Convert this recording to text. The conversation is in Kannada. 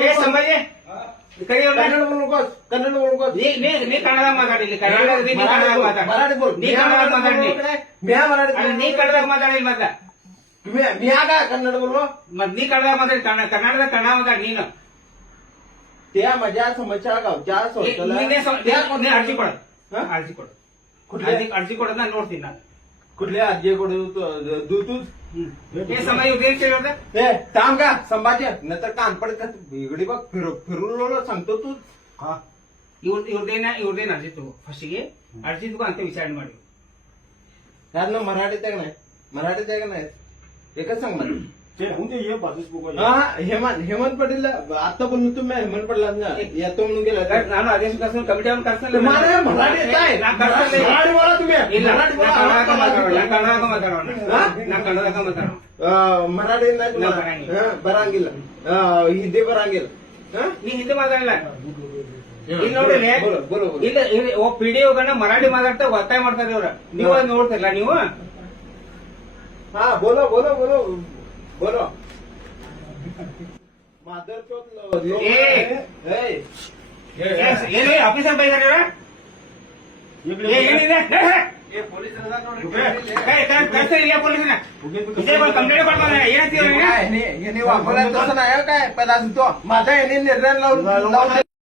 ಏ ಸಂಭಾಜಿ ಕೈ ಕನ್ನಡ बोलूनकोस कन्नड बोलूनकोस ನೀ ಕನ್ನಡದಾಗ ಮಾತಾಡಿಲ್ಲ ಕನ್ನಡದಾಗ ನೀ ಕನ್ನಡದಾಗ ಮಾತಾಡ मराठी बोल ನೀ ಕನ್ನಡದಾಗ ಮಾತಾಡಿ मी मराठी ನೀ ಕನ್ನಡದಾಗ ಮಾತಾಡಿಲ್ಲ ಮೊದ್ಲ मी आगा कन्नड बोललो ಮತ್ ನೀ ಕನ್ನಡದಾಗ ಮಾತಾಡಿ ಕನ್ನಡದಾಗ ಕನ್ನಡ ಮಾತಾಡಿ ನೀನು त्या माझ्या समस्या गावच्या ನೀನೇ ಅರ್ಜಿ ಕೊಡ ಅರ್ಜಿ ಕೊಡು ಅರ್ಜಿ ಕೊಡೋದ್ ನಾನು ನೋಡ್ತೀನಿ ನಾನು कुठल्या अर्जी कोण दूतूच हे समय उद्या केलं होतं ए थांब का संभाजी नंतर कान पडत इकडे बघ फिरून सांगतो तू ಇವ್ರದೇನ ಅರ್ಜಿ ತಗೋ ಫಸ್ಟಿಗೆ ಅರ್ಜಿ ತಗೋ ಅಂತ ವಿಚಾರಣೆ ಮಾಡಿ यातनं मराठीत आहे का नाही मराठीत आहे का नाही एकच सांग मला हा हेमंत पाटील आता पण तुम्ही हेमंत पाटील येतो म्हणून गेला ನಾನು ಆದೇಶ ಕಳ್ಸೋದು ಕಮಿಟಿ ಅವ್ನು ಕಳ್ಸಲ್ಲ मराठीत आहे मराठी बोला तुम्ही मराठी बोला ಕನ್ನಡದಾಗ ಮಾತಾಡೋಣ ನಾ ಕನ್ನಡದಾಗ ಮಾತಾಡೋಣ मराठी नाही ಬರಂಗಿಲ್ಲ ಹಿಂದಿ ಬರಂಗಿಲ್ಲ ನೀ ಹಿಂದಿ ಮಾತಾಡಲ್ಲ ಇಲ್ಲಿ ನೋಡ್ರಿ ಇಲ್ಲಿ ಪಿಡಿಒಗಳನ್ನ ಮರಾಠಿ ಮಾತಾಡ್ತಾ ಒತ್ತಾಯ ಮಾಡ್ತಾರೆ ಇವ್ರ ನೀವು ಅದ್ ನೋಡ್ತಿರಲ್ಲ ನೀವು ಹಾ ಬೋಲೋ ಬೋಲೋ ಬೋಲೋ ಬೋಲೋ ಮಾದರ್ ಏನು ಆಫೀಸರ್ ಬೈದಾರೆ ಏನಿದೆ ಪೊಲೀಸನ ಕಂಪ್ಲೇಂಟ್ ಮಾಡ್ತಾರೆ ಏನಂತೀವಿ वापरायला तसं नाही काय पहिला तो माझा यांनी निर्णय लावून